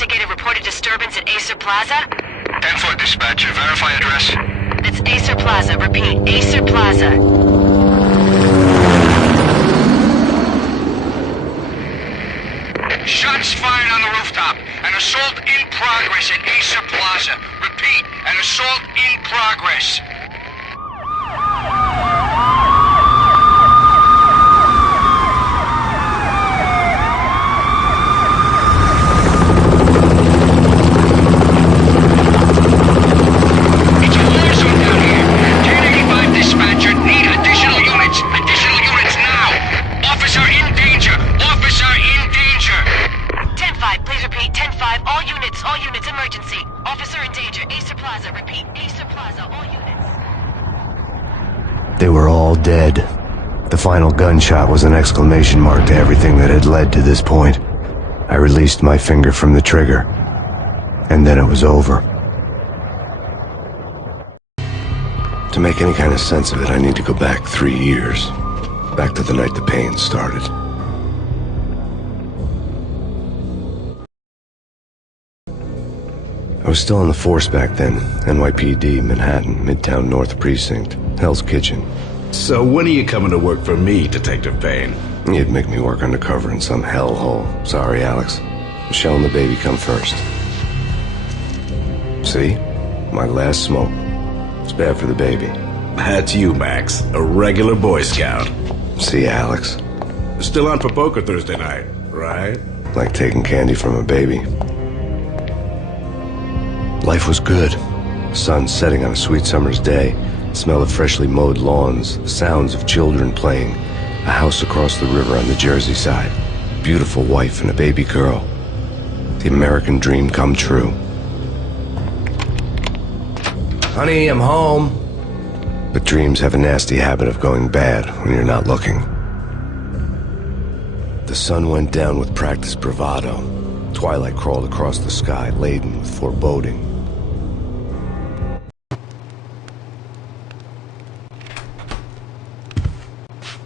investigate a reported disturbance at Acer Plaza? 10-4 dispatcher, verify address. That's Acer Plaza. Repeat, Acer Plaza. Shots fired on the rooftop. An assault in progress at Acer Plaza. Repeat, an assault in progress. It's a war zone down here. 1085 dispatcher, need additional units. Additional units now. Officer in danger. Officer in danger. 10-5, please repeat. 10-5, all units, emergency. Officer in danger, Acer Plaza. Repeat, Acer Plaza, all units. They were all dead. The final gunshot was an exclamation mark to everything that had led to this point. I released my finger from the trigger, and then it was over. To make any kind of sense of it, I need to go back 3 years. Back to the night the Payne started. I was still on the force back then. NYPD, Manhattan, Midtown North Precinct, Hell's Kitchen. So when are you coming to work for me, Detective Payne? You'd make me work undercover in some hellhole. Sorry, Alex. Michelle and the baby come first. See? My last smoke. It's bad for the baby. That's you, Max. A regular Boy Scout. See, Alex. Still on for poker Thursday night, right? Like taking candy from a baby. Life was good. Sun setting on a sweet summer's day. Smell of freshly mowed lawns. The sounds of children playing. A house across the river on the Jersey side. Beautiful wife and a baby girl. The American dream come true. Honey, I'm home. But dreams have a nasty habit of going bad when you're not looking. The sun went down with practiced bravado. Twilight crawled across the sky, laden with foreboding.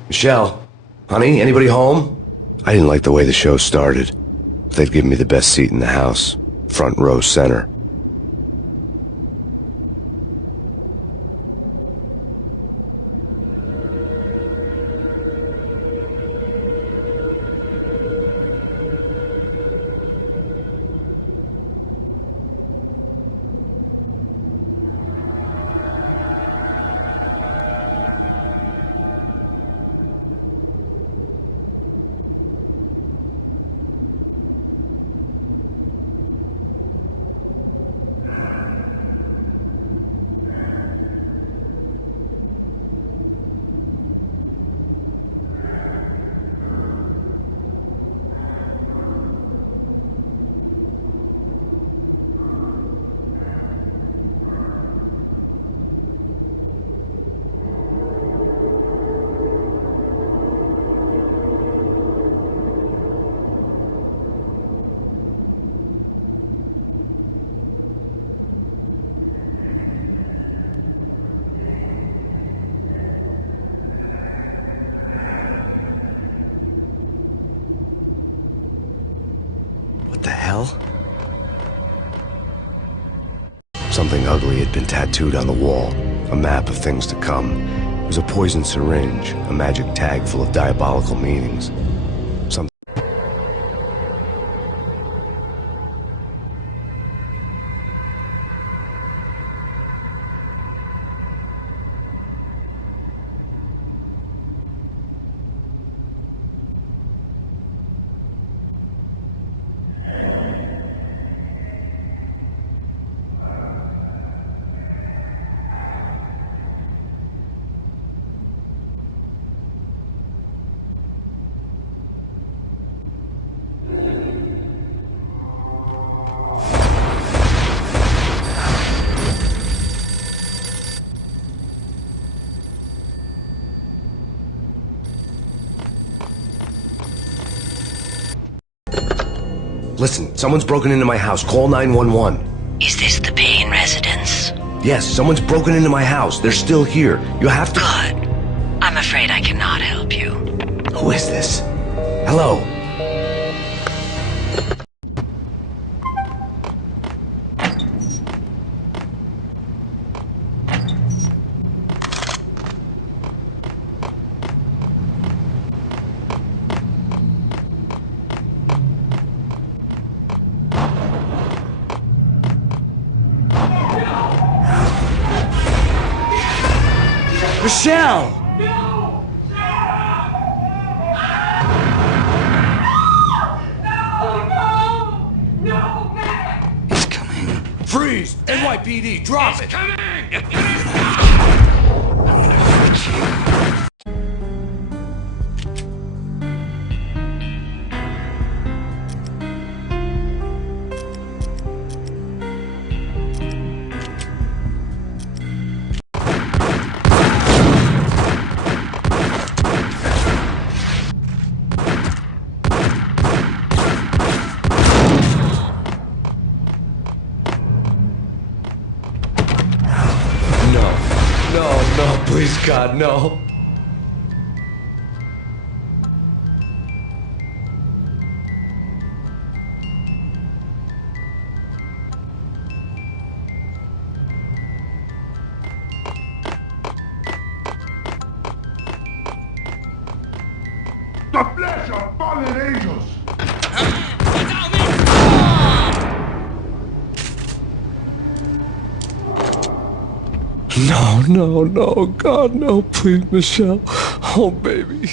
Michelle, honey, anybody home? I didn't like the way the show started. They'd give me the best seat in the house, front row center. What the hell? Something ugly had been tattooed on the wall. A map of things to come. It was a poison syringe, a magic tag full of diabolical meanings. Something. Listen, someone's broken into my house. Call 911. Is this the Payne residence? Yes, someone's broken into my house. They're still here. You have to... Good. I'm afraid I cannot help you. Who is this? Hello? Michelle! He's coming. Freeze! NYPD, drop it! Coming! I'm gonna hurt you. No, please, God, no. The flesh of fallen angels! No, God, no, please, Michelle. Oh, baby.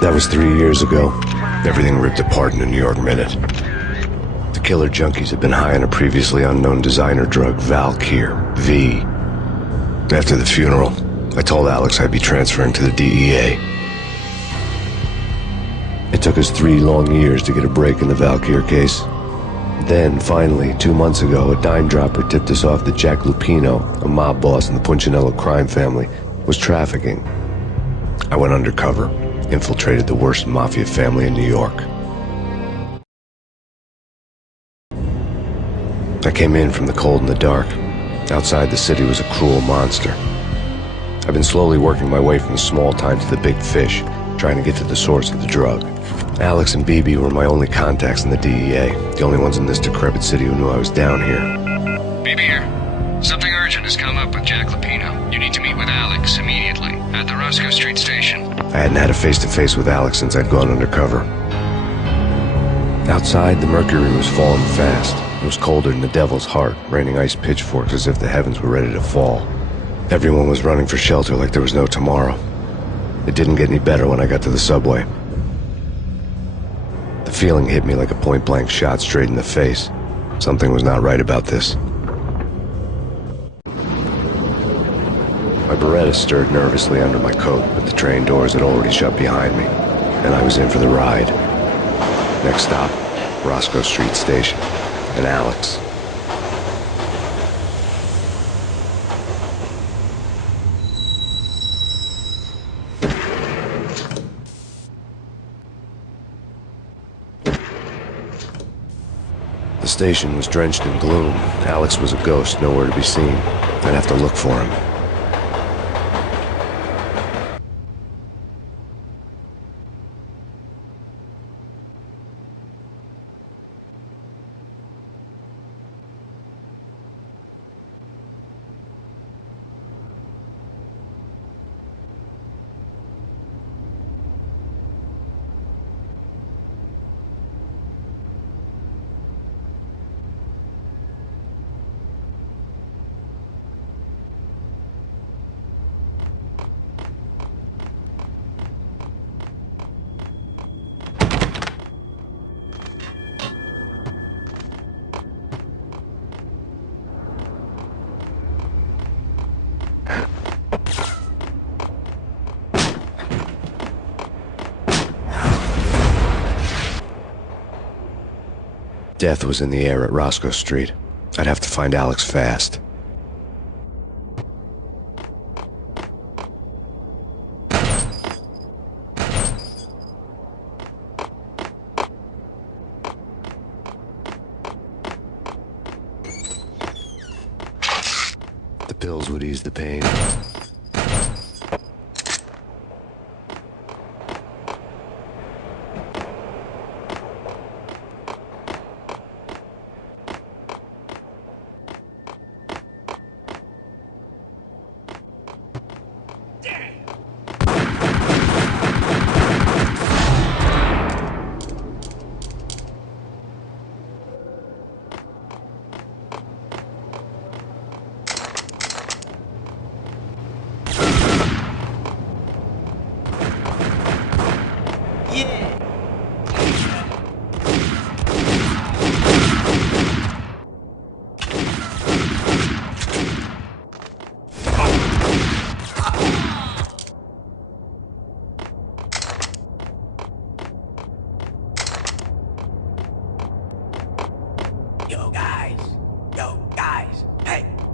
That was 3 years ago. Everything ripped apart in a New York minute. The killer junkies had been high on a previously unknown designer drug, Valkyr, V. After the funeral, I told Alex I'd be transferring to the DEA. It took us 3 long years to get a break in the Valkyr case. Then, finally, 2 months ago, a dime dropper tipped us off that Jack Lupino, a mob boss in the Punchinello crime family, was trafficking. I went undercover, infiltrated the worst mafia family in New York. I came in from the cold and the dark. Outside the city was a cruel monster. I've been slowly working my way from the small time to the big fish, trying to get to the source of the drug. Alex and BB were my only contacts in the DEA, the only ones in this decrepit city who knew I was down here. BB here. Something urgent has come up with Jack Lupino. You need to meet with Alex immediately at the Roscoe Street station. I hadn't had a face-to-face with Alex since I'd gone undercover. Outside, the mercury was falling fast. It was colder than the devil's heart, raining ice pitchforks as if the heavens were ready to fall. Everyone was running for shelter like there was no tomorrow. It didn't get any better when I got to the subway. The feeling hit me like a point-blank shot straight in the face. Something was not right about this. My Beretta stirred nervously under my coat, but the train doors had already shut behind me, and I was in for the ride. Next stop, Roscoe Street Station, and Alex. The station was drenched in gloom. Alex was a ghost, nowhere to be seen. I'd have to look for him. Death was in the air at Roscoe Street. I'd have to find Alex fast. The pills would ease the pain.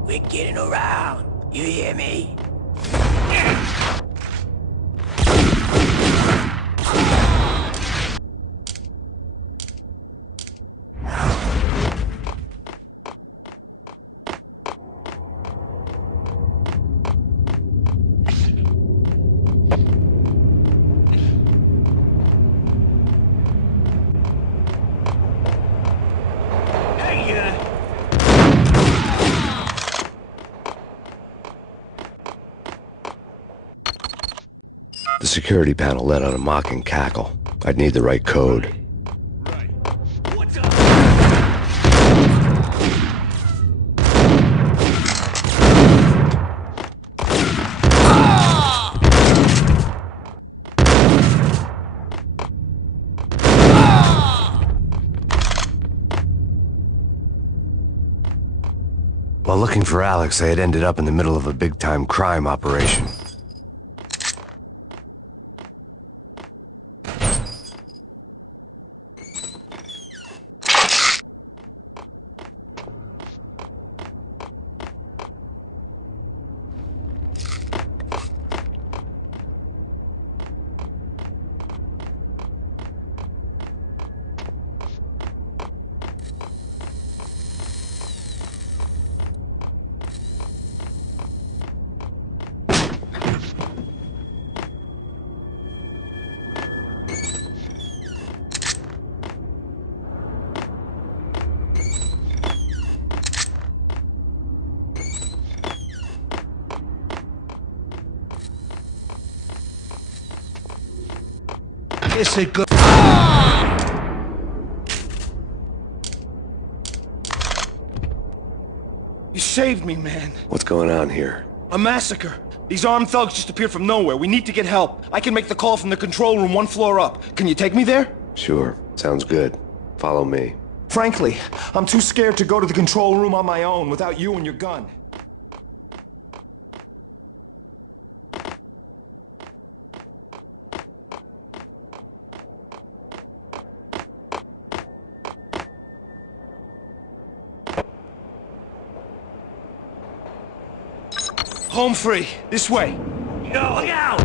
We're getting around. You hear me? The security panel let out a mocking cackle. I'd need the right code. While looking for Alex, I had ended up in the middle of a big-time crime operation. It's a good. You saved me, man. What's going on here? A massacre. These armed thugs just appeared from nowhere. We need to get help. I can make the call from the control room 1 floor up. Can you take me there? Sure. Sounds good. Follow me. Frankly, I'm too scared to go to the control room on my own without you and your gun. Home free. This way. Yo, look out!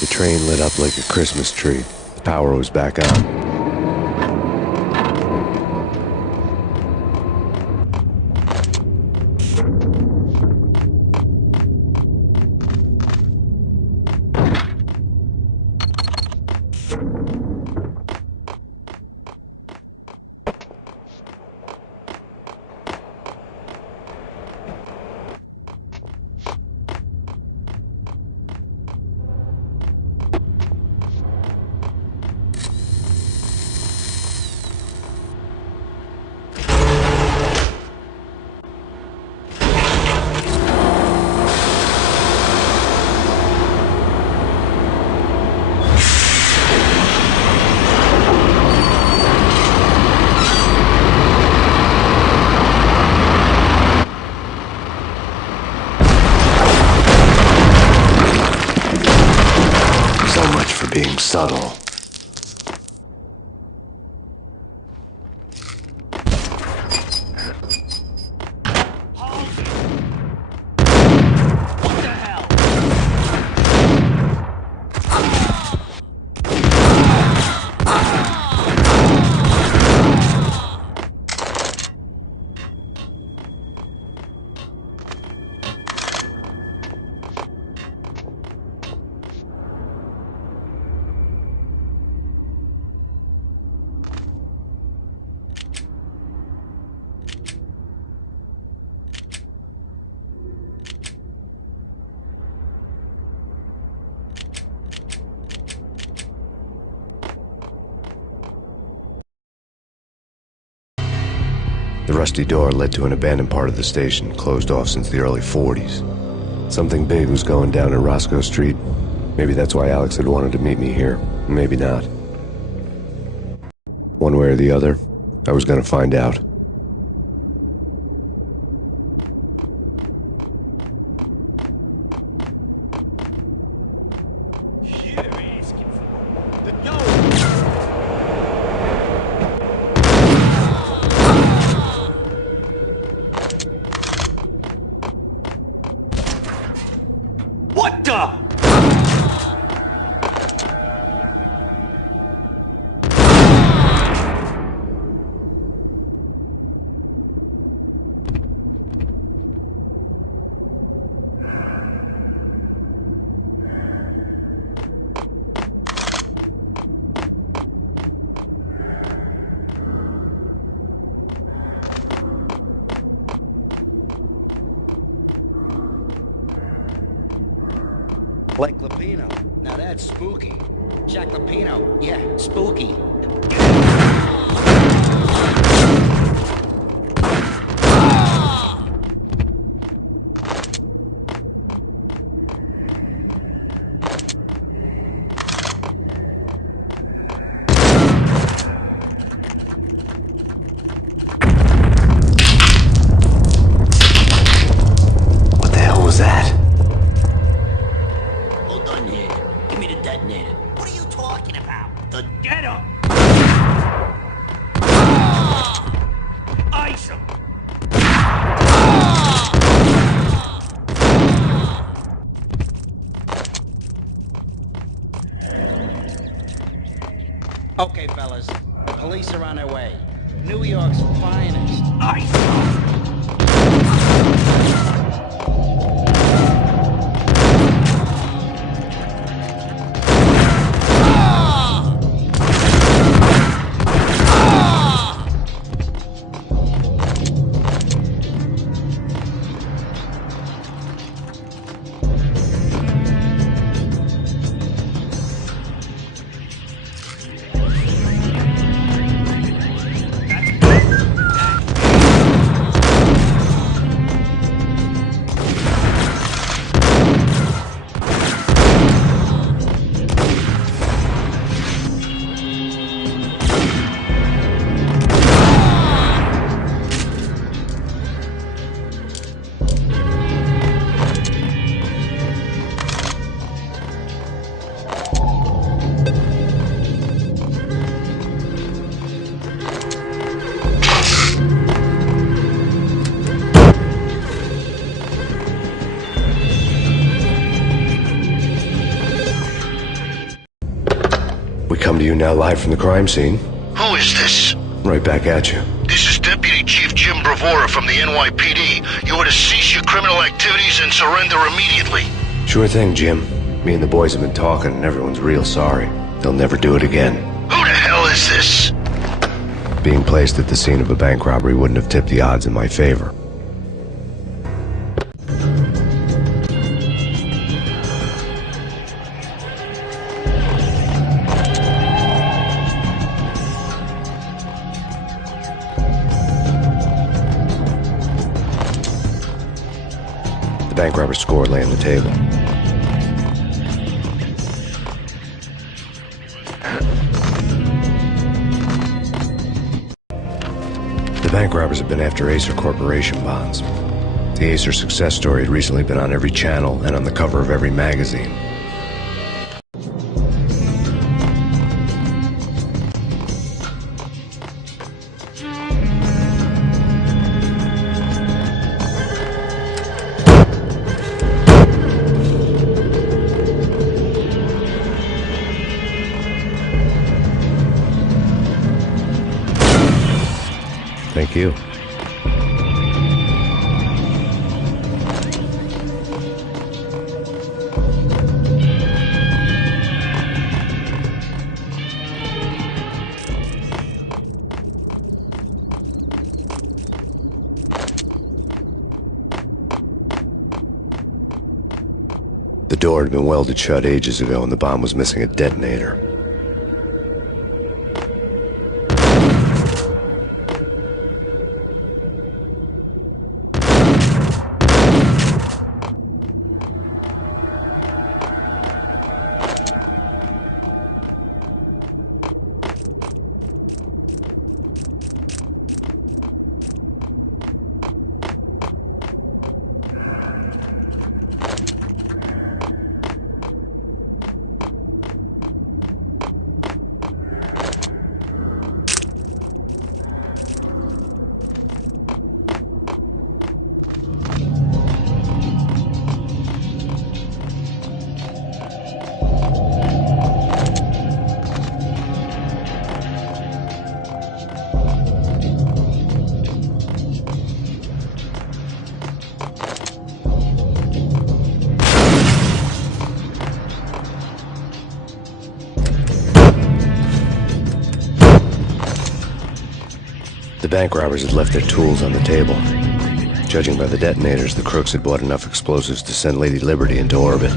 The train lit up like a Christmas tree. The power was back on. Being subtle. The rusty door led to an abandoned part of the station, closed off since the early 40s. Something big was going down in Roscoe Street. Maybe that's why Alex had wanted to meet me here. Maybe not. One way or the other, I was gonna find out. What the? Like Lapino. Now that's spooky. Jack Lapino. Yeah, spooky. What the hell was that? Hold on here. Give me the detonator. What are you talking about? Get him! Ice him! Okay, fellas. The police are on their way. New York's finest. Ice him! We come to you now live from the crime scene. Who is this? Right back at you. This is Deputy Chief Jim Bravura from the NYPD. You are to cease your criminal activities and surrender immediately. Sure thing, Jim. Me and the boys have been talking and everyone's real sorry. They'll never do it again. Who the hell is this? Being placed at the scene of a bank robbery wouldn't have tipped the odds in my favor. The bank robber's score lay on the table. The bank robbers have been after Acer Corporation bonds. The Acer success story had recently been on every channel and on the cover of every magazine. Thank you. The door had been welded shut ages ago and the bomb was missing a detonator. bank robbers had left their tools on the table. Judging by the detonators, the crooks had bought enough explosives to send Lady Liberty into orbit.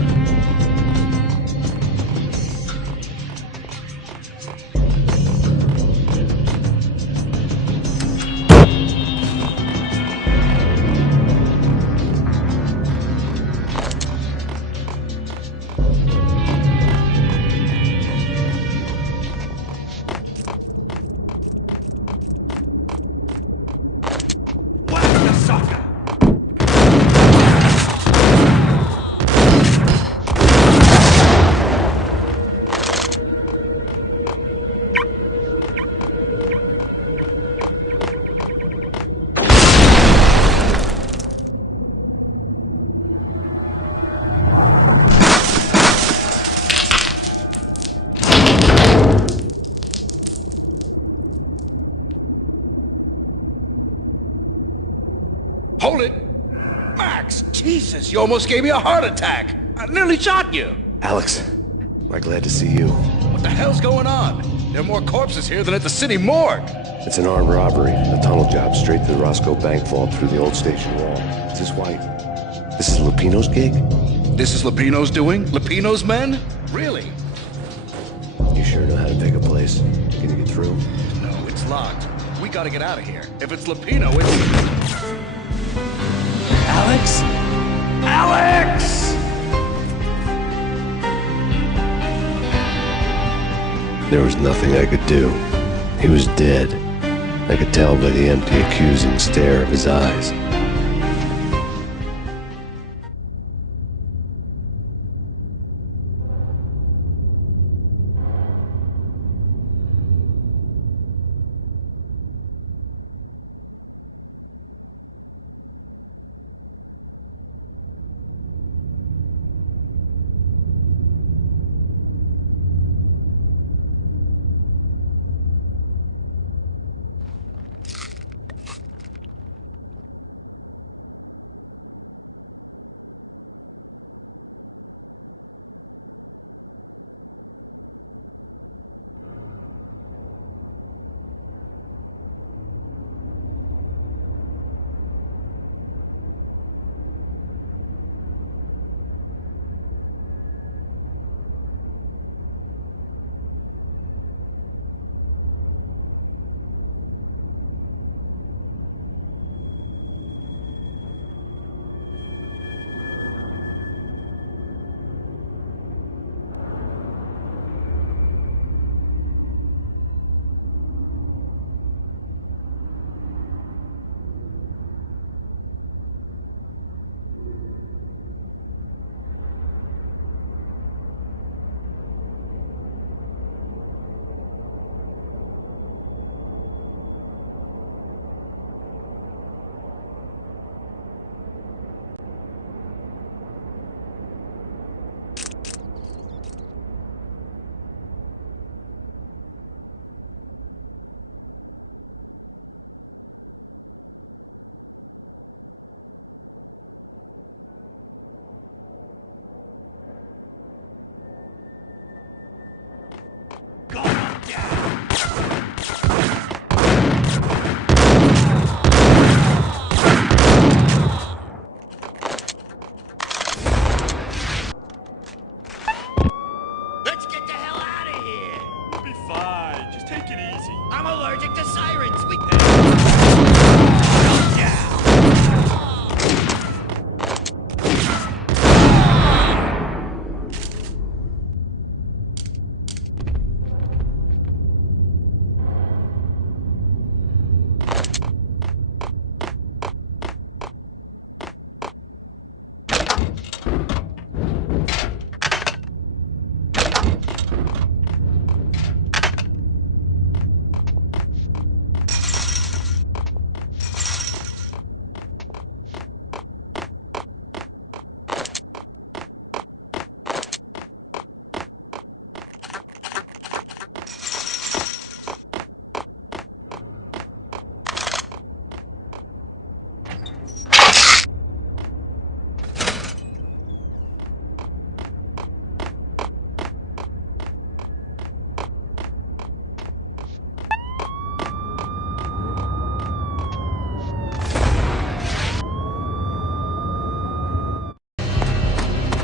Hold it! Max! Jesus, you almost gave me a heart attack! I nearly shot you! Alex, we're glad to see you. What the hell's going on? There are more corpses here than at the city morgue! It's an armed robbery, a tunnel job straight to the Roscoe Bank vault through the old station wall. Is this why? This is Lupino's gig? This is Lupino's doing? Lupino's men? Really? You sure know how to pick a place? Can you get through? No, it's locked. We gotta get out of here. If it's Lupino, it's... Alex? Alex! There was nothing I could do. He was dead. I could tell by the empty, accusing stare of his eyes.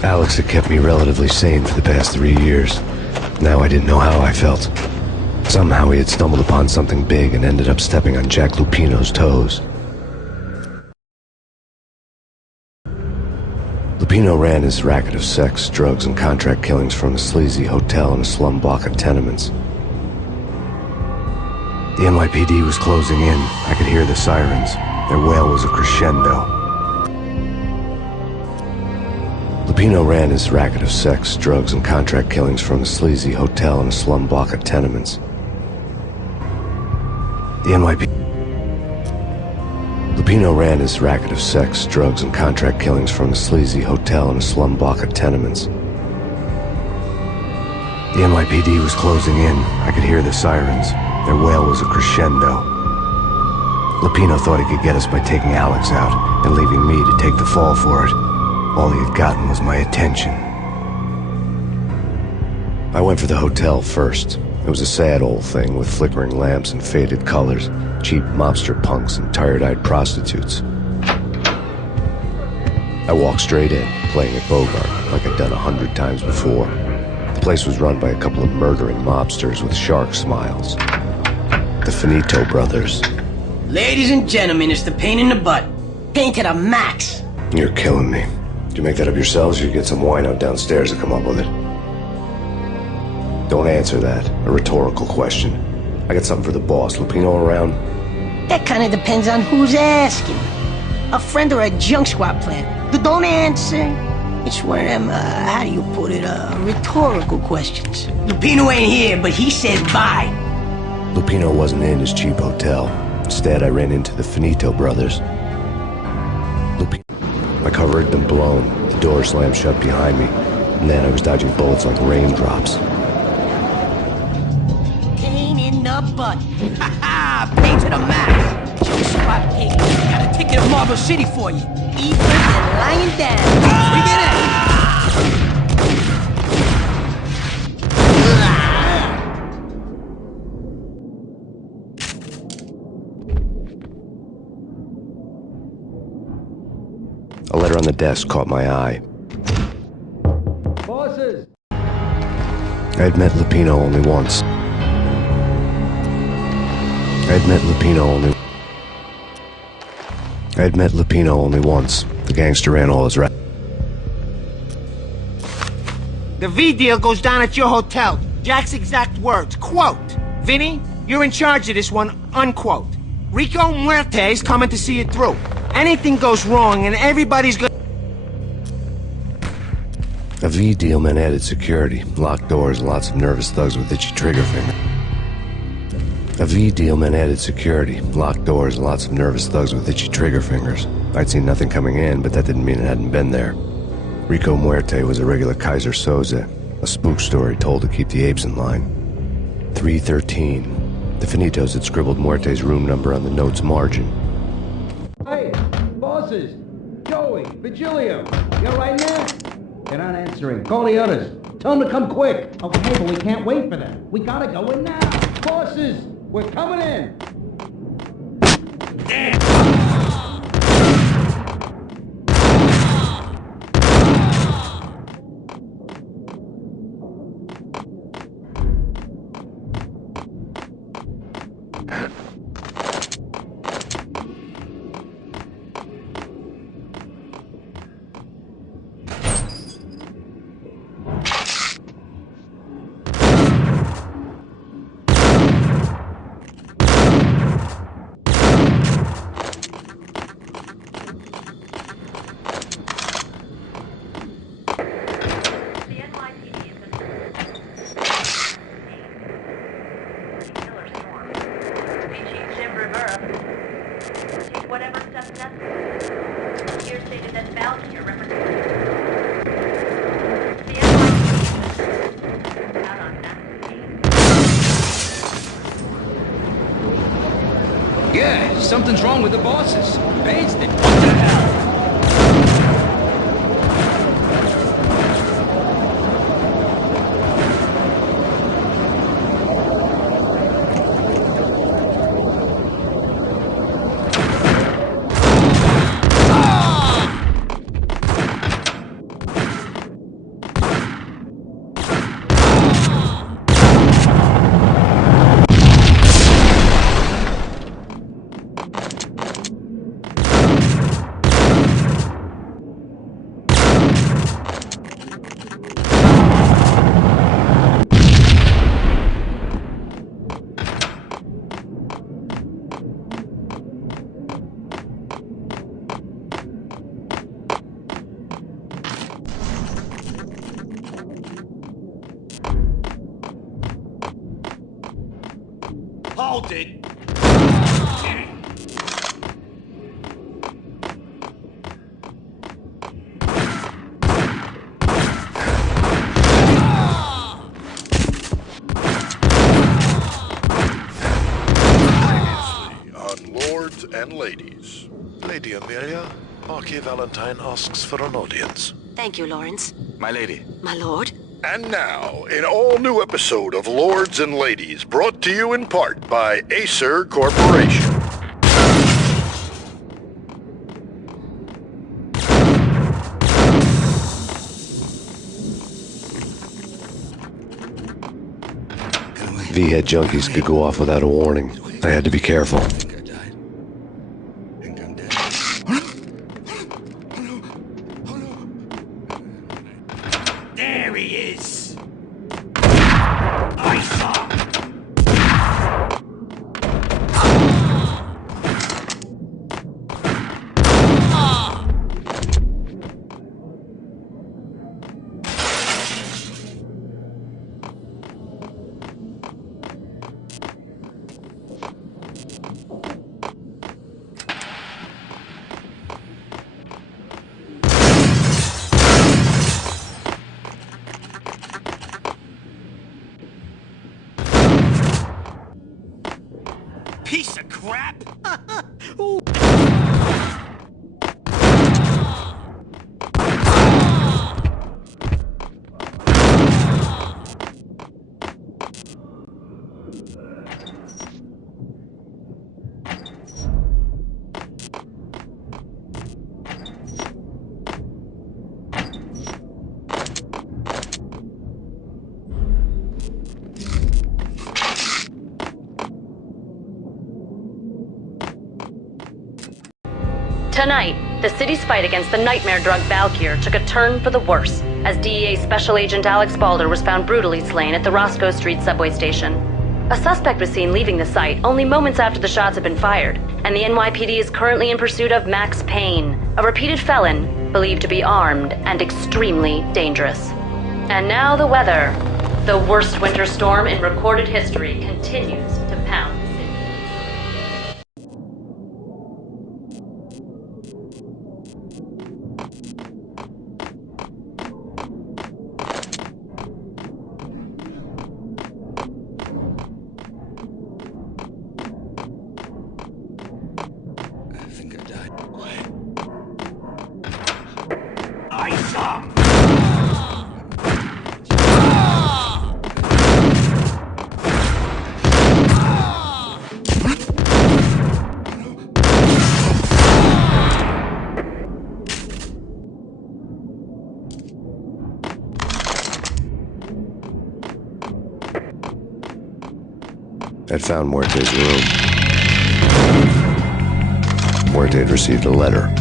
Alex had kept me relatively sane for the past 3 years. Now I didn't know how I felt. Somehow he had stumbled upon something big and ended up stepping on Jack Lupino's toes. Lupino ran his racket of sex, drugs, and contract killings from a sleazy hotel in a slum block of tenements. The NYPD was closing in. I could hear the sirens. Their wail was a crescendo. Lupino ran his racket of sex, drugs, and contract killings from a sleazy hotel in a slum block of tenements. The NYPD... Lupino ran his racket of sex, drugs, and contract killings from a sleazy hotel in a slum block of tenements. The NYPD was closing in. I could hear the sirens. Their wail was a crescendo. Lupino thought he could get us by taking Alex out and leaving me to take the fall for it. All he had gotten was my attention. I went for the hotel first. It was a sad old thing with flickering lamps and faded colors, cheap mobster punks and tired-eyed prostitutes. I walked straight in, playing at Bogart, like I'd done 100 times before. The place was run by a couple of murdering mobsters with shark smiles. The Finito brothers. Ladies and gentlemen, it's the pain in the butt. Pain to the max. You're killing me. Did you make that up yourselves, or you get some wine out downstairs to come up with it? Don't answer that. A rhetorical question. I got something for the boss. Lupino around? That kind of depends on who's asking. A friend or a junk squad plan. But don't answer. It's one of them, how do you put it, rhetorical questions. Lupino ain't here, but he said bye. Lupino wasn't in his cheap hotel. Instead, I ran into the Finito brothers. My cover had been blown. The door slammed shut behind me. And then I was dodging bullets like raindrops. Pain in the butt. Ha ha! Pain to the max. Junk squad pig. Got a ticket to Marble City for you. Eat and lying down. Bring it in. A letter on the desk caught my eye. Bosses! I had met Lupino only once. I had met Lupino only once. The gangster ran all his The V deal goes down at your hotel. Jack's exact words, quote, "Vinny, you're in charge of this one," unquote. Rico Muerte's coming to see it through. Anything goes wrong and everybody's good. A V deal meant added security, locked doors, and lots of nervous thugs with itchy trigger fingers. A V deal meant added security, locked doors, and lots of nervous thugs with itchy trigger fingers. I'd seen nothing coming in, but that didn't mean it hadn't been there. Rico Muerte was a regular Kaiser Soze, a spook story told to keep the apes in line. 313. The Finitos had scribbled Muerte's room number on the note's margin. Hey, bosses! Joey, Vigilio, you all right now? They're not answering. Call the others. Tell them to come quick. Okay, but we can't wait for them. We gotta go in now. Bosses, we're coming in. Whatever stuff necessary. Here stated that value your representative. The NYPD out on that. Yeah, something's wrong with the bosses. Payne's the... What the hell? hold it. On Lords and Ladies. Lady Amelia, Marquis Valentine asks for an audience. Thank you, Lawrence. My lady. My lord. And now, an all-new episode of Lords and Ladies, brought to you in part by Acer Corporation. V-head junkies could go off without a warning. I had to be careful. There he is. I saw him. Piece of crap! Tonight, the city's fight against the nightmare drug Valkyr took a turn for the worse, as DEA Special Agent Alex Balder was found brutally slain at the Roscoe Street subway station. A suspect was seen leaving the site only moments after the shots had been fired, and the NYPD is currently in pursuit of Max Payne, a repeated felon believed to be armed and extremely dangerous. And now the weather. The worst winter storm in recorded history continues to pound the city. I saw him. I'd found Muerte's room. Muerte had received a letter.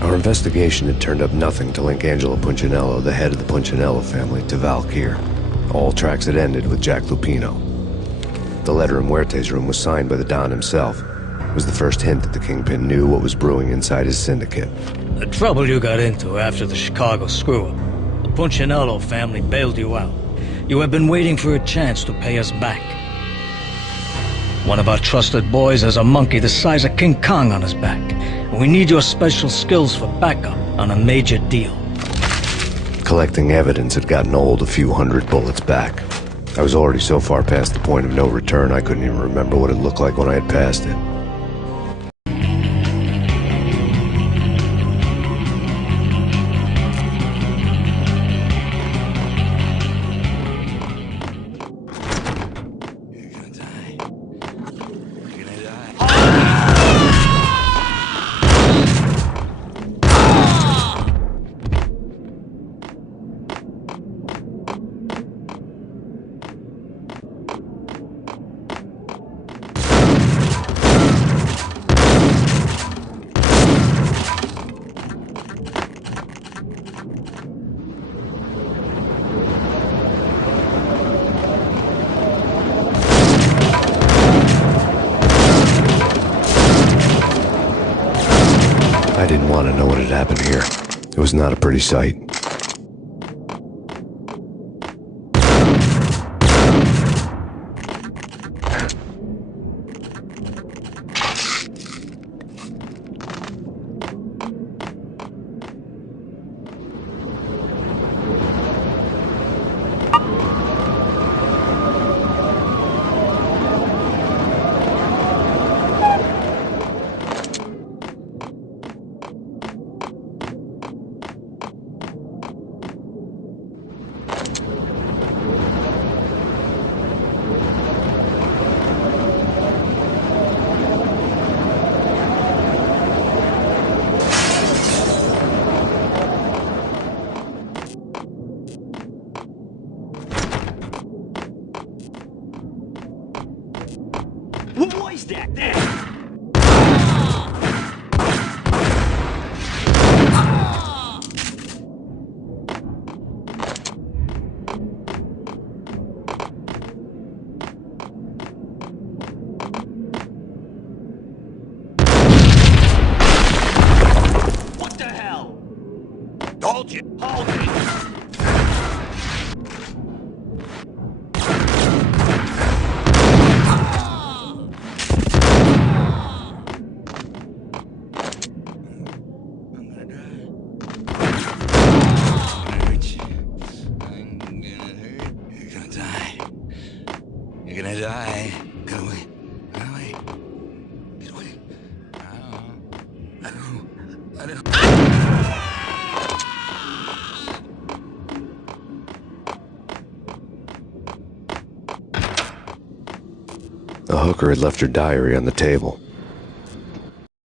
Our investigation had turned up nothing to link Angelo Punchinello, the head of the Punchinello family, to Valkyr. All tracks had ended with Jack Lupino. The letter in Muerte's room was signed by the Don himself. It was the first hint that the Kingpin knew what was brewing inside his syndicate. The trouble you got into after the Chicago screw-up. The Punchinello family bailed you out. You have been waiting for a chance to pay us back. One of our trusted boys has a monkey the size of King Kong on his back. And we need your special skills for backup on a major deal. Collecting evidence had gotten old a few hundred bullets back. I was already so far past the point of no return I couldn't even remember what it looked like when I had passed it. I didn't want to know what had happened here. It was not a pretty sight. What was that? There! What the hell? Hold you! Hold me! You're gonna die. Get away. Get away. Get away. I don't. The hooker had left her diary on the table.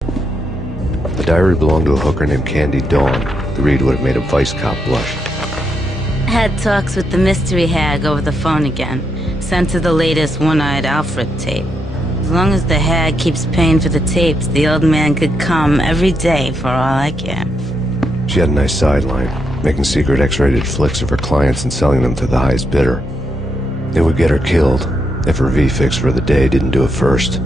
The diary belonged to a hooker named Candy Dawn. The read would have made a vice cop blush. Had talks with the mystery hag over the phone again. Sent her the latest One-Eyed Alfred tape. As long as the hag keeps paying for the tapes, the old man could come every day for all I care. She had a nice sideline, making secret X-rated flicks of her clients and selling them to the highest bidder. It would get her killed if her V-fix for the day didn't do it first.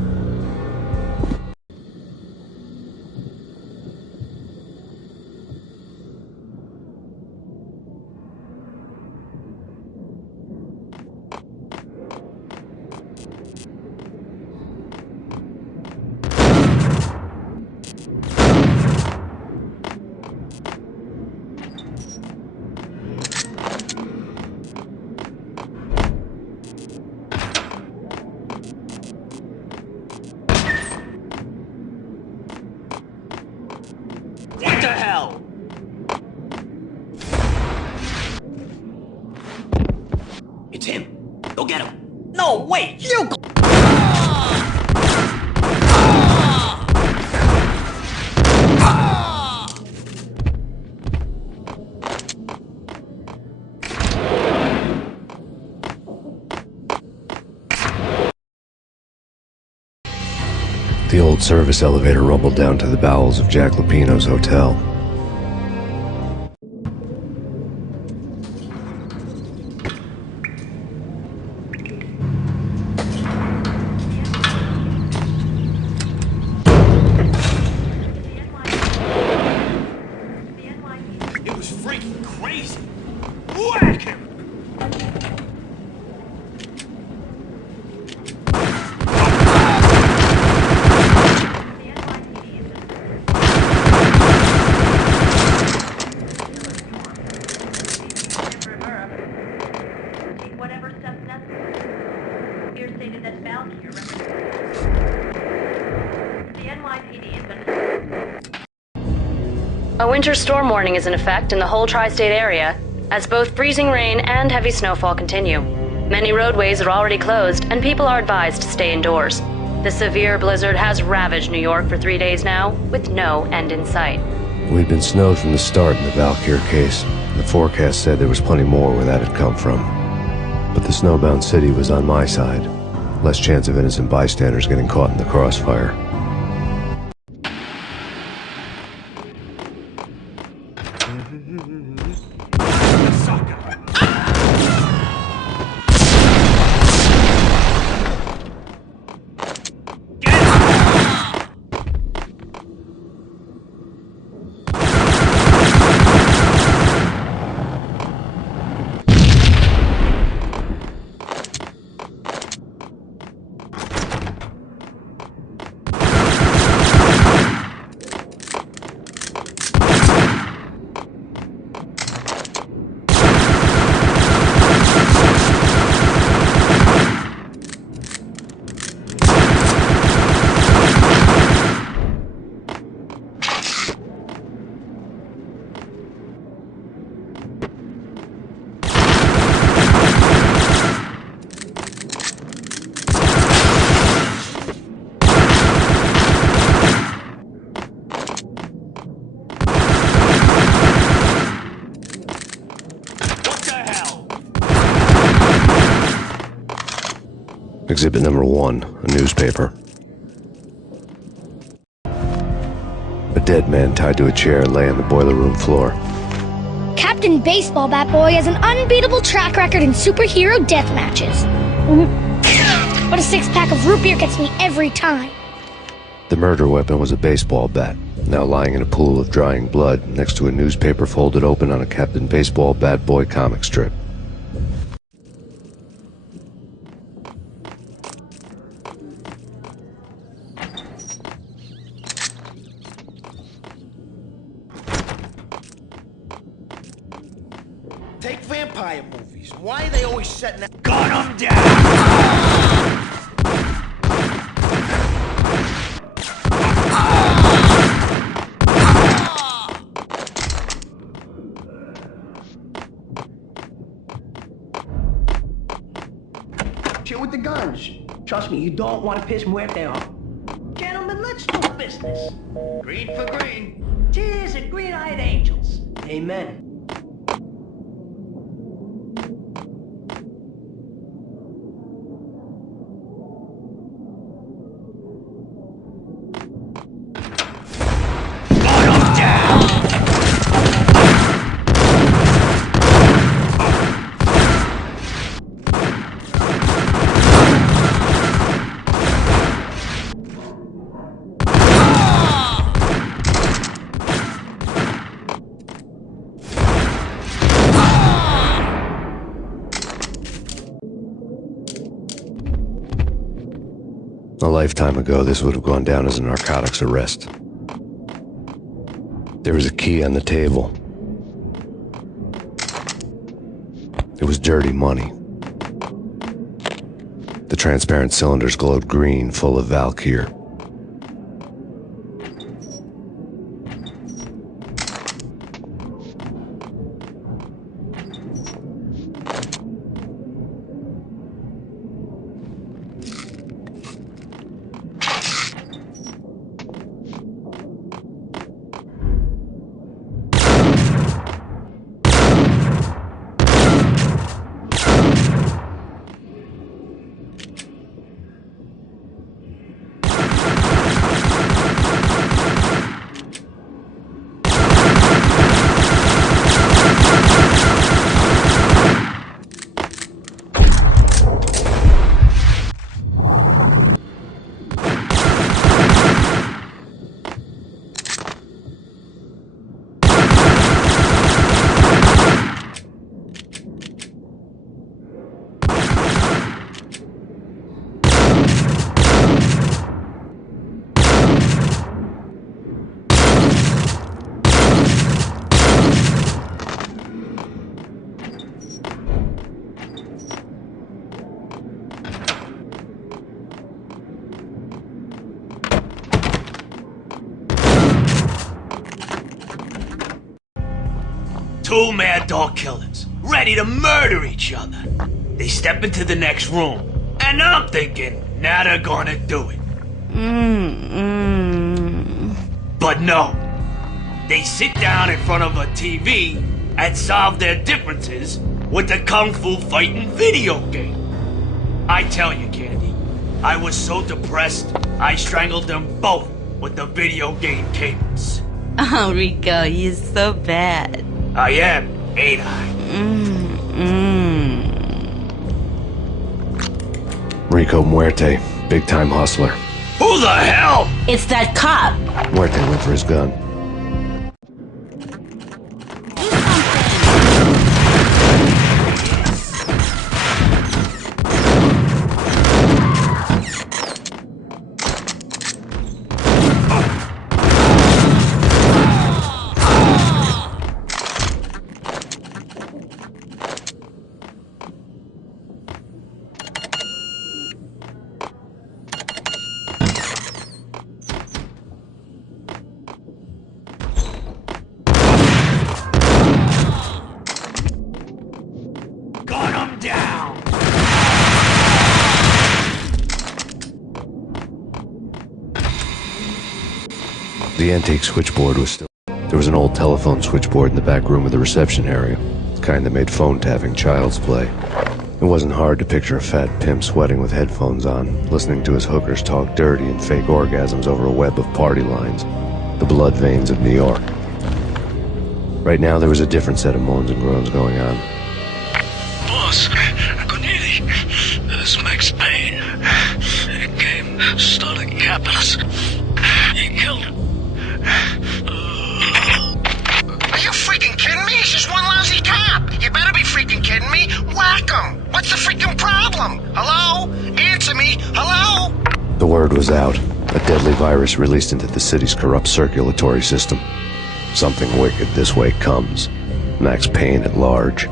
What the hell? It's him. Go get him. No, wait, you go. The old service elevator rumbled down to the bowels of Jack Lupino's hotel. It was freaking crazy. Whack him! A winter storm warning is in effect in the whole tri-state area, as both freezing rain and heavy snowfall continue. Many roadways are already closed, and people are advised to stay indoors. The severe blizzard has ravaged New York for 3 days now, with no end in sight. We'd been snowed from the start in the Valkyr case. The forecast said there was plenty more where that had come from. But the snowbound city was on my side. Less chance of innocent bystanders getting caught in the crossfire. Exhibit number 1, a newspaper. A dead man tied to a chair lay on the boiler room floor. Captain Baseball Bat Boy has an unbeatable track record in superhero death matches. But a 6-pack of root beer gets me every time. The murder weapon was a baseball bat, now lying in a pool of drying blood next to a newspaper folded open on a Captain Baseball Bat Boy comic strip. Take vampire movies. Why are they always setting that? Gun 'em down! Chill with the guns. Trust me, you don't want to piss Muerte off. Gentlemen, let's do business. Green for green. Cheers at green-eyed angels. Amen. A lifetime ago, this would have gone down as a narcotics arrest. There was a key on the table. It was dirty money. The transparent cylinders glowed green, full of Valkyr. Two mad dog killers, ready to murder each other. They step into the next room, and I'm thinking, now they're gonna do it. But no. They sit down in front of a TV and solve their differences with the Kung Fu fighting video game. I tell you, Candy, I was so depressed, I strangled them both with the video game cables. Oh, Rico, you're so bad. I am, ain't I? Rico Muerte, big-time hustler. Who the hell? It's that cop. Muerte went for his gun. The antique switchboard was still... There was an old telephone switchboard in the back room of the reception area. The kind that made phone tapping child's play. It wasn't hard to picture a fat pimp sweating with headphones on, listening to his hookers talk dirty and fake orgasms over a web of party lines. The blood veins of New York. Right now, there was a different set of moans and groans going on. Boss, Cornelia, this Max Payne. He came, started capping us. He killed him. Are you freaking kidding me? He's just one lousy cop. You better be freaking kidding me. Whack him. What's the freaking problem? Hello? Answer me. Hello? The word was out. A deadly virus released into the city's corrupt circulatory system. Something wicked this way comes. Max Payne at large.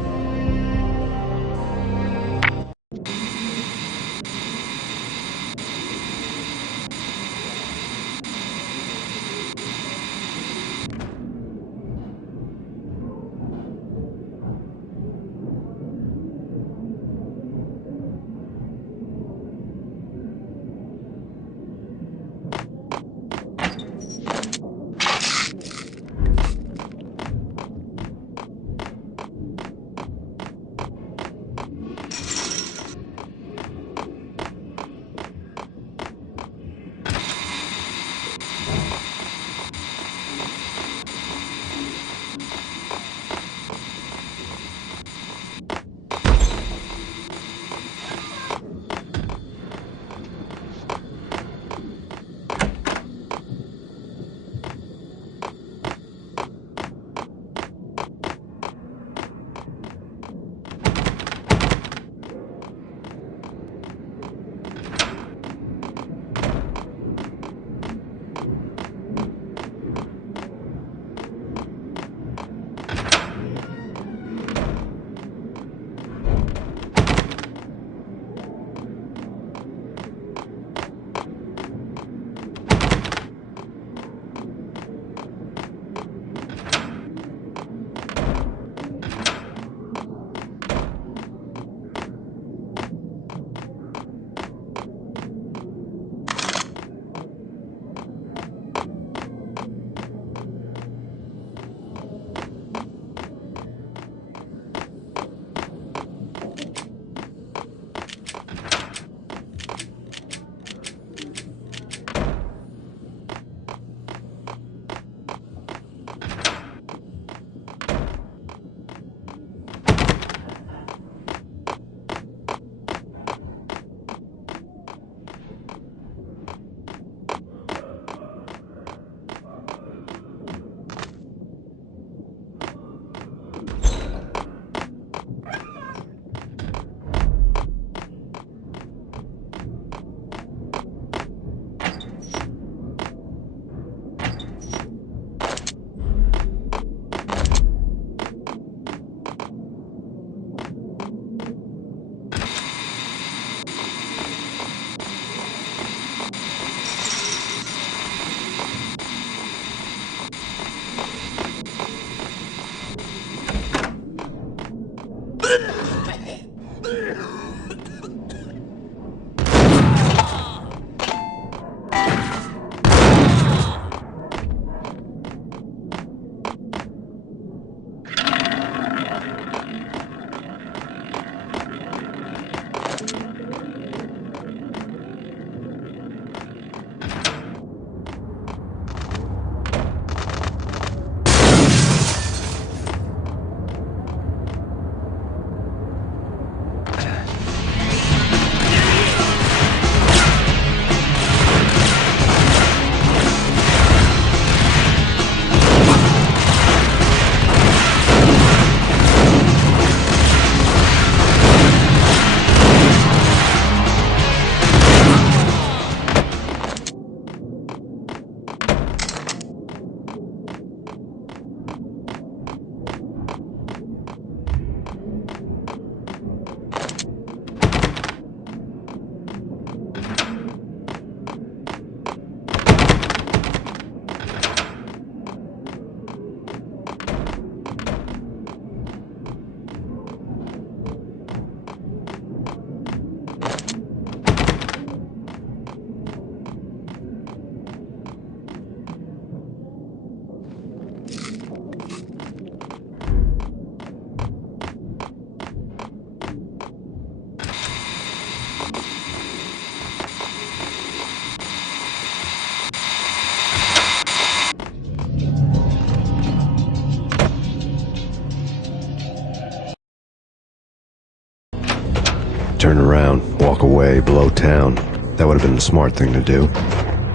turn around, walk away, blow town. That would have been the smart thing to do.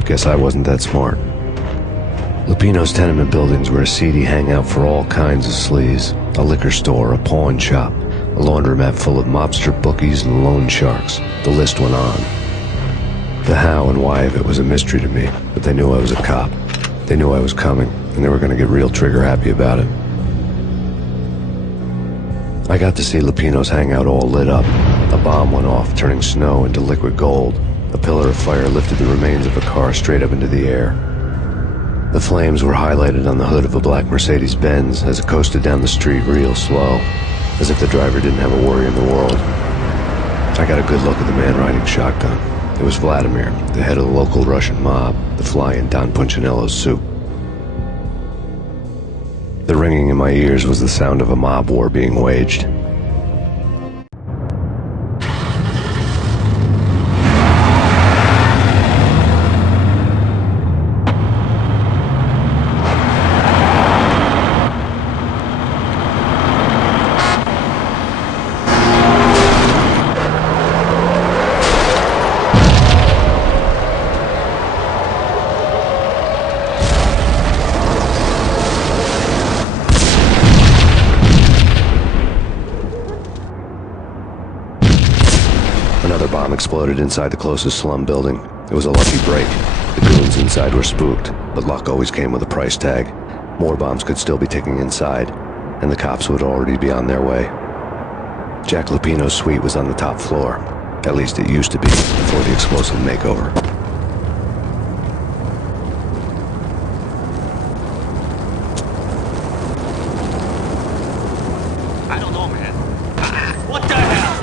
Guess I wasn't that smart. Lupino's tenement buildings were a seedy hangout for all kinds of sleaze. A liquor store, a pawn shop, a laundromat full of mobster bookies and loan sharks. The list went on. The how and why of it was a mystery to me, but they knew I was a cop. They knew I was coming, and they were going to get real trigger-happy about it. I got to see Lupino's hangout all lit up. A bomb went off, turning snow into liquid gold. A pillar of fire lifted the remains of a car straight up into the air. The flames were highlighted on the hood of a black Mercedes-Benz as it coasted down the street real slow, as if the driver didn't have a worry in the world. I got a good look at the man riding shotgun. It was Vladimir, the head of the local Russian mob, the fly in Don Punchinello's soup. The ringing in my ears was the sound of a mob war being waged. Another bomb exploded inside the closest slum building. It was a lucky break. The goons inside were spooked, but luck always came with a price tag. More bombs could still be ticking inside, and the cops would already be on their way. Jack Lupino's suite was on the top floor. At least it used to be, before the explosive makeover. I don't know, man. What the hell?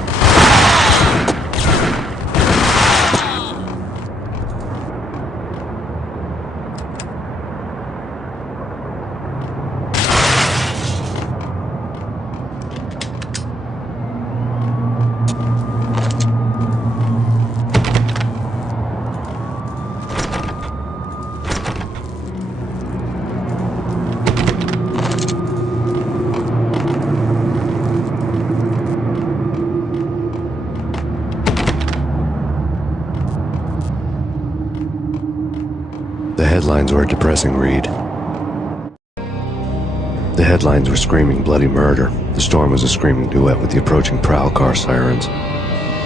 The headlines were a depressing read. The headlines were screaming bloody murder. The storm was a screaming duet with the approaching prowl car sirens.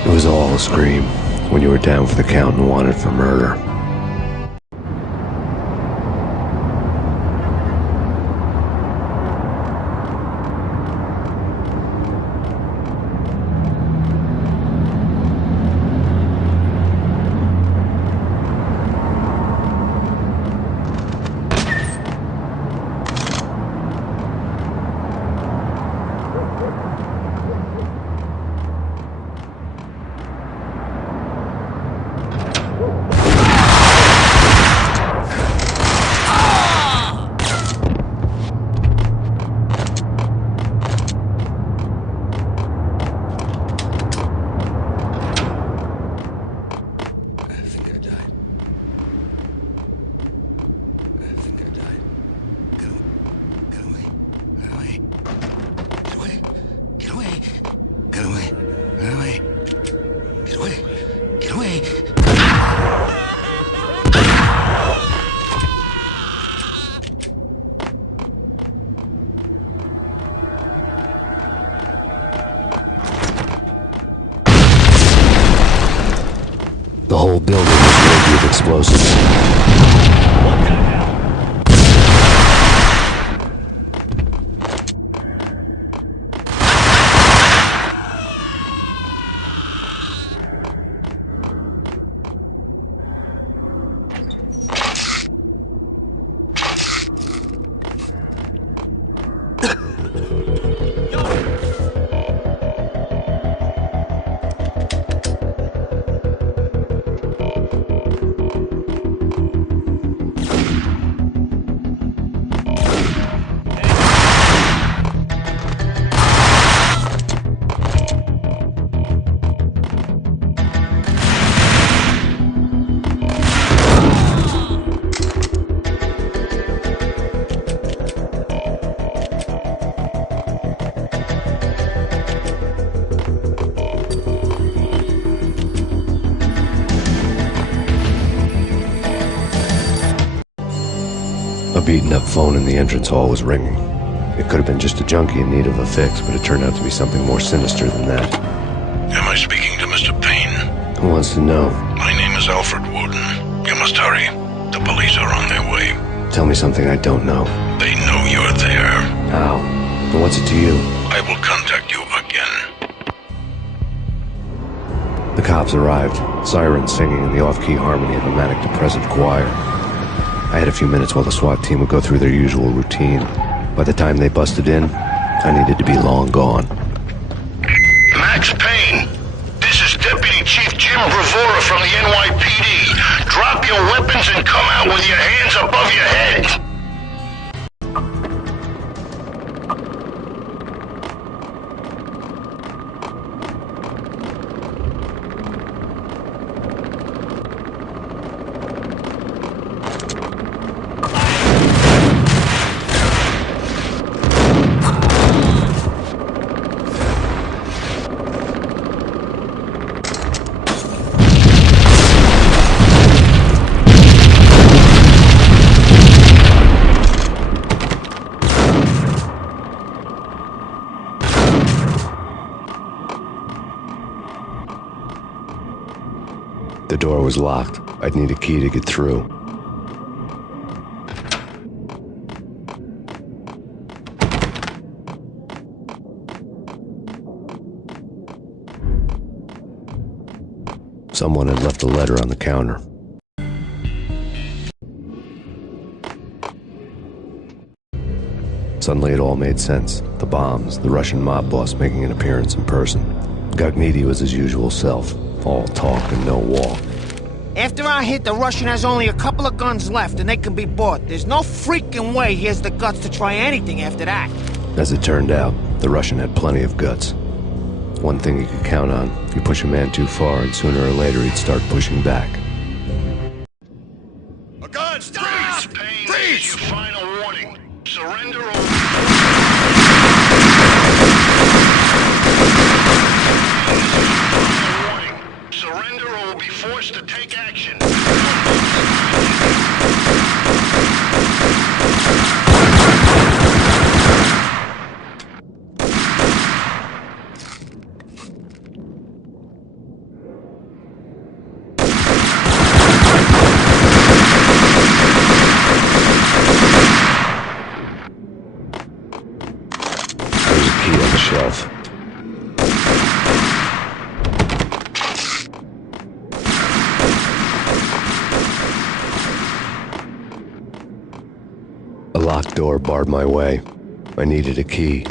It was all a scream when you were down for the count and wanted for murder. The whole building was rigged with explosives. beaten-up phone in the entrance hall was ringing. It could have been just a junkie in need of a fix, but it turned out to be something more sinister than that. Am I speaking to Mr. Payne? Who wants to know? My name is Alfred Woden. You must hurry. The police are on their way. Tell me something I don't know. They know you're there. How? And what's it to you? I will contact you again. The cops arrived, sirens singing in the off-key harmony of a manic-depressive choir. I had a few minutes while the SWAT team would go through their usual routine. By the time they busted in, I needed to be long gone. Max Payne, this is Deputy Chief Jim Bravura from the NYPD. Drop your weapons and come out with your hands above your head. The door was locked. I'd need a key to get through. Someone had left a letter on the counter. Suddenly it all made sense. The bombs, the Russian mob boss making an appearance in person. Gognitti was his usual self. All talk and no walk. After our hit, the Russian has only a couple of guns left, and they can be bought. There's no freaking way he has the guts to try anything after that. As it turned out, the Russian had plenty of guts. One thing you could count on, you push a man too far, and sooner or later he'd start pushing back. A gun! Stop! Payne, this is your final warning. Surrender or... Surrender or will be forced to take action. There's a key on the shelf. A locked door barred my way. I needed a key.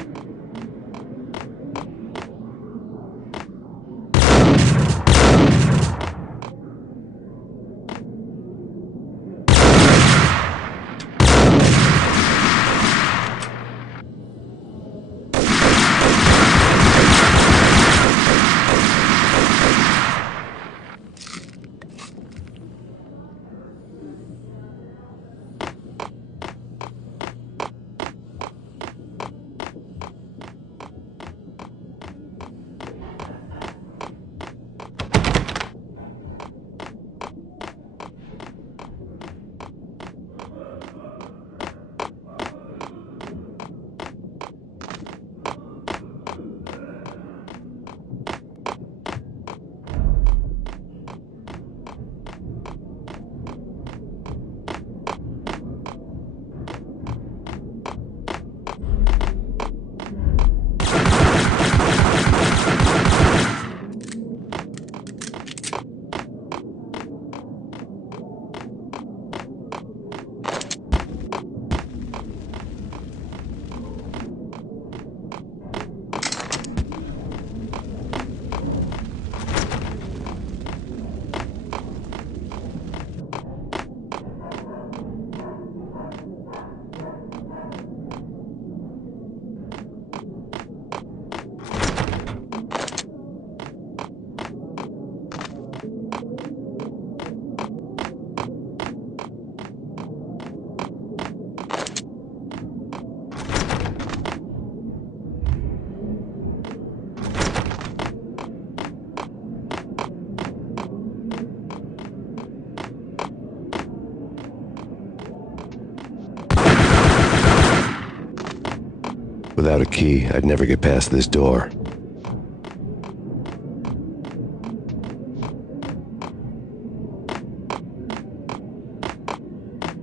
Without a key, I'd never get past this door.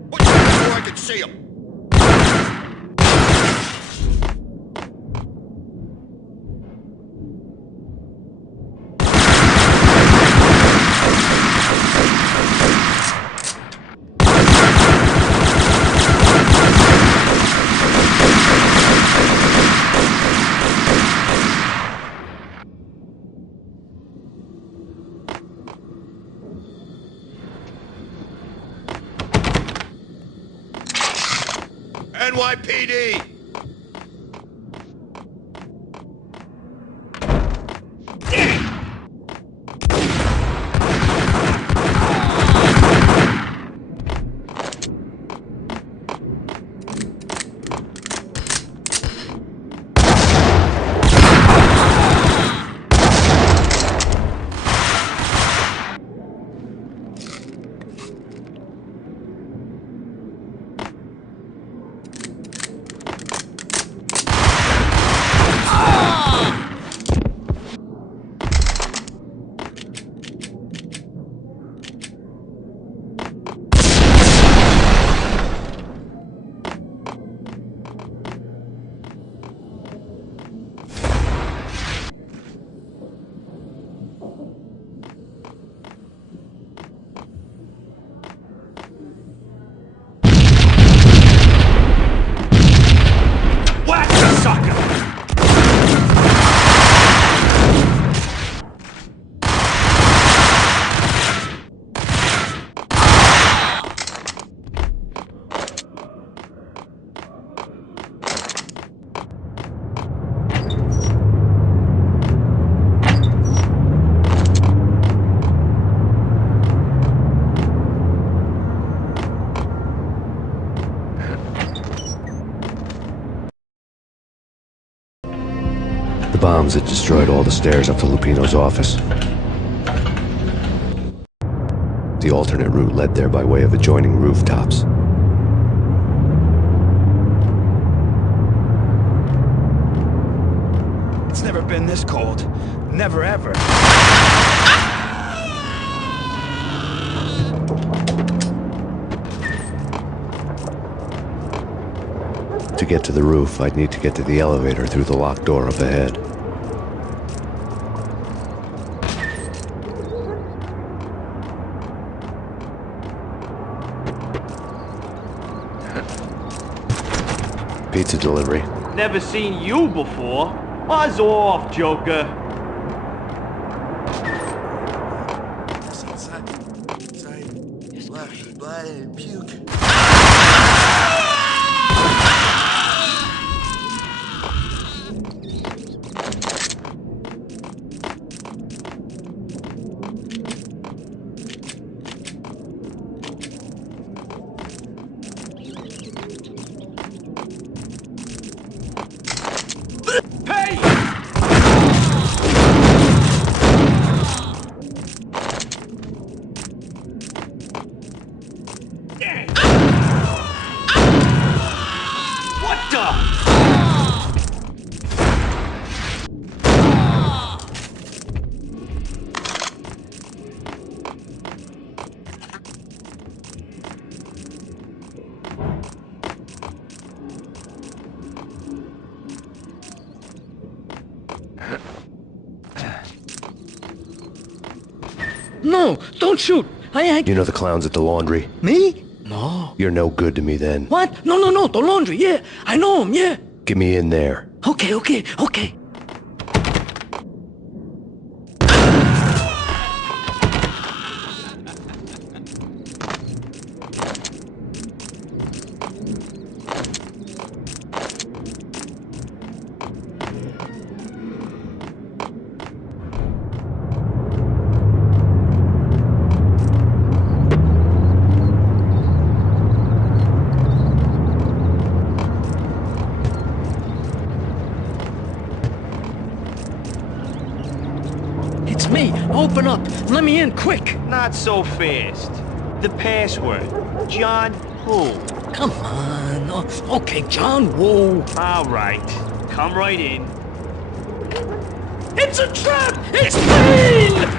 What's that so I can see him? NYPD! The bombs had destroyed all the stairs up to Lupino's office. The alternate route led there by way of adjoining rooftops. It's never been this cold. Never ever. To get to the roof, I'd need to get to the elevator through the locked door up ahead. Pizza delivery. Never seen you before. Buzz off, Joker. Payne! What the? No, don't shoot. I... You know the clowns at the laundry? Me? No. You're no good to me then. What? No, the laundry, yeah. I know him, yeah. Get me in there. Okay. It's me. Open up. Let me in, quick. Not so fast. The password. John who? Come on. Okay, John Woo. All right. Come right in. It's a trap! It's Payne!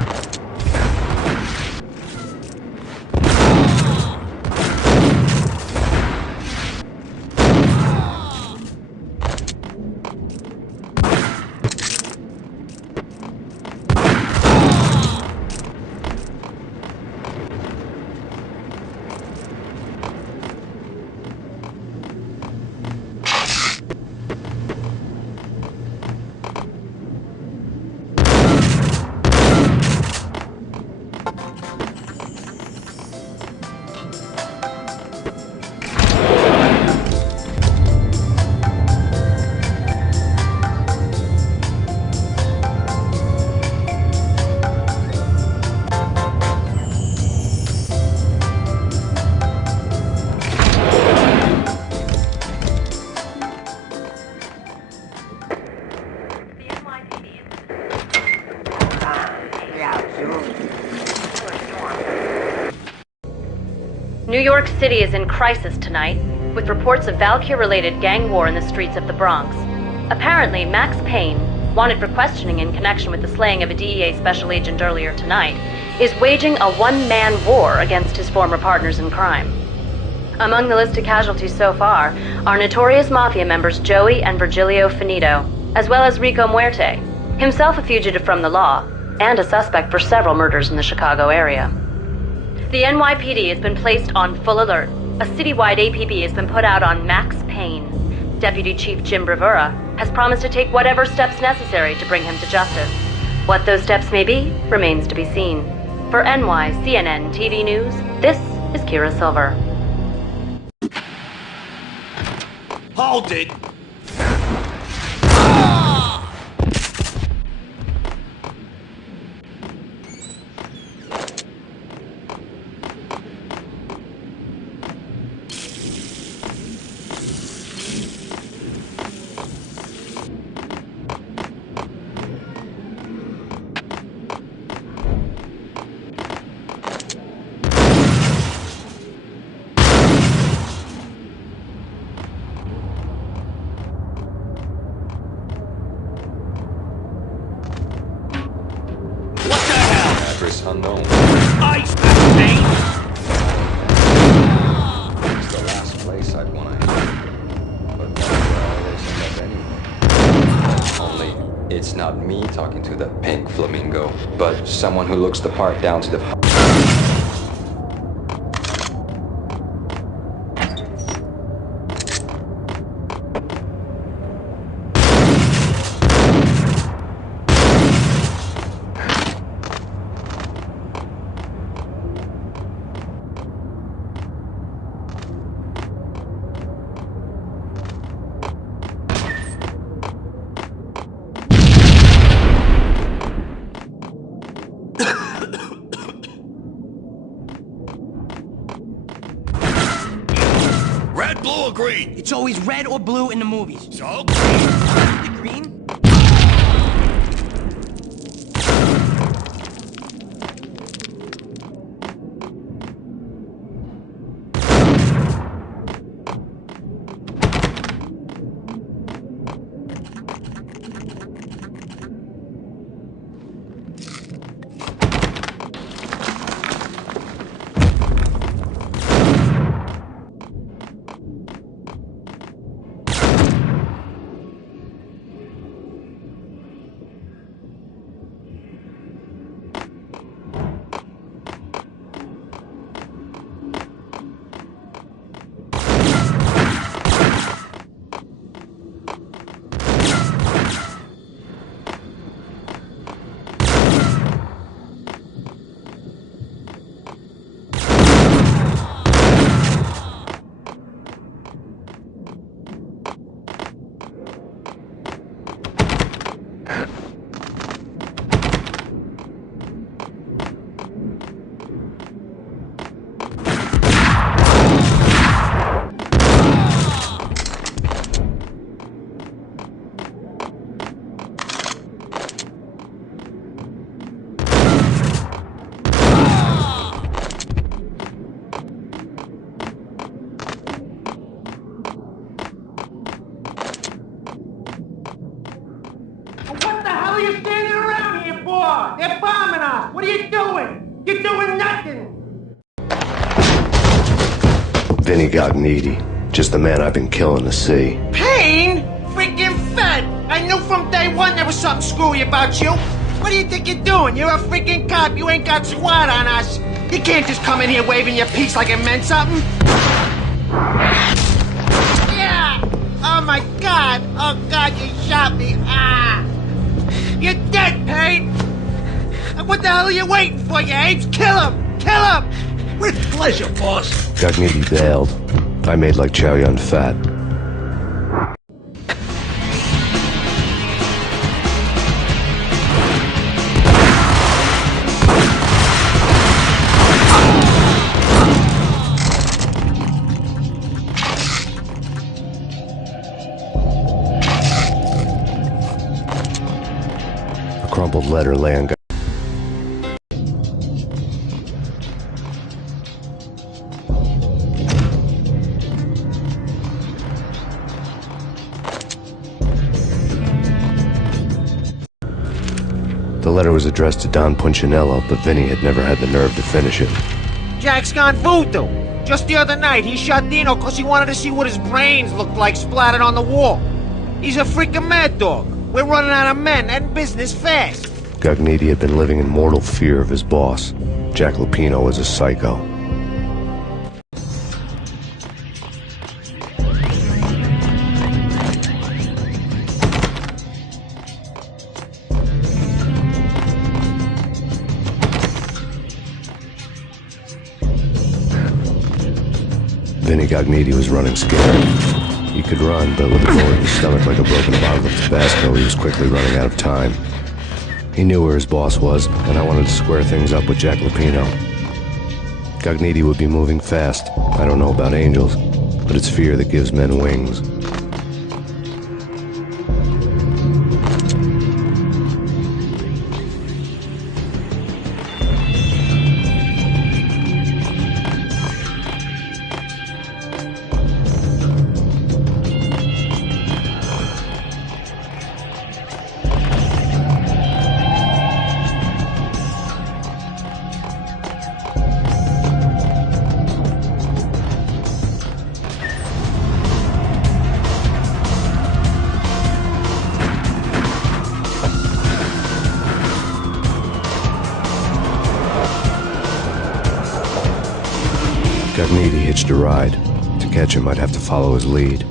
New York City is in crisis tonight, with reports of Valkyr-related gang war in the streets of the Bronx. Apparently, Max Payne, wanted for questioning in connection with the slaying of a DEA special agent earlier tonight, is waging a one-man war against his former partners in crime. Among the list of casualties so far are notorious mafia members Joey and Virgilio Finito, as well as Rico Muerte, himself a fugitive from the law, and a suspect for several murders in the Chicago area. The NYPD has been placed on full alert. A citywide APB has been put out on Max Payne. Deputy Chief Jim Bravura has promised to take whatever steps necessary to bring him to justice. What those steps may be remains to be seen. For NYCNN TV News, this is Kira Silver. Hold it! Unknown. Ice, Payne! It's the last place I'd want to hang. But that's where I always end up anyway. Only, it's not me talking to the pink flamingo, but someone who looks the part down to the... Red, blue, or green? It's always red or blue in the movies. So? The green? Stop! What are you doing? You're doing nothing! Vinny Gognitti, just the man I've been killing to see. Payne? Freaking fed! I knew from day one there was something screwy about you. What do you think you're doing? You're a freaking cop. You ain't got squad on us. You can't just come in here waving your piece like it meant something. Yeah! Oh my God! Oh God, you shot me! Ah! You're dead, Payne! What the hell are you waiting for, you apes? Kill him! Kill him! With pleasure, boss. Gognitti bailed. I made like Chow Yun Fat. A crumpled letter lay on The letter was addressed to Don Punchinello, but Vinny had never had the nerve to finish it. Jack's gone voodoo. Just the other night, he shot Dino because he wanted to see what his brains looked like splattered on the wall. He's a freaking mad dog. We're running out of men and business fast. Gognitti had been living in mortal fear of his boss. Jack Lupino was a psycho. Vinny Gognitti was running scared. He could run, but with a bullet in his stomach like a broken bottle of Tabasco, he was quickly running out of time. He knew where his boss was, and I wanted to square things up with Jack Lupino. Gognitti would be moving fast. I don't know about angels, but it's fear that gives men wings. Gognitti hitched a ride. To catch him, I'd have to follow his lead.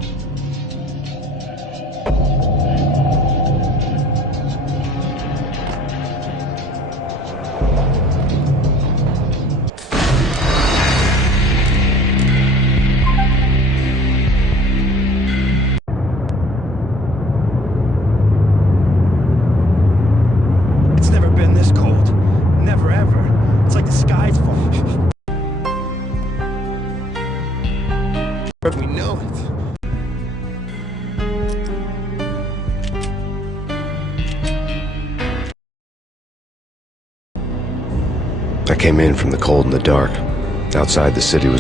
It's never been this cold. Never ever. It's like the sky's falling. We know it. I came in from the cold and the dark. Outside, the city was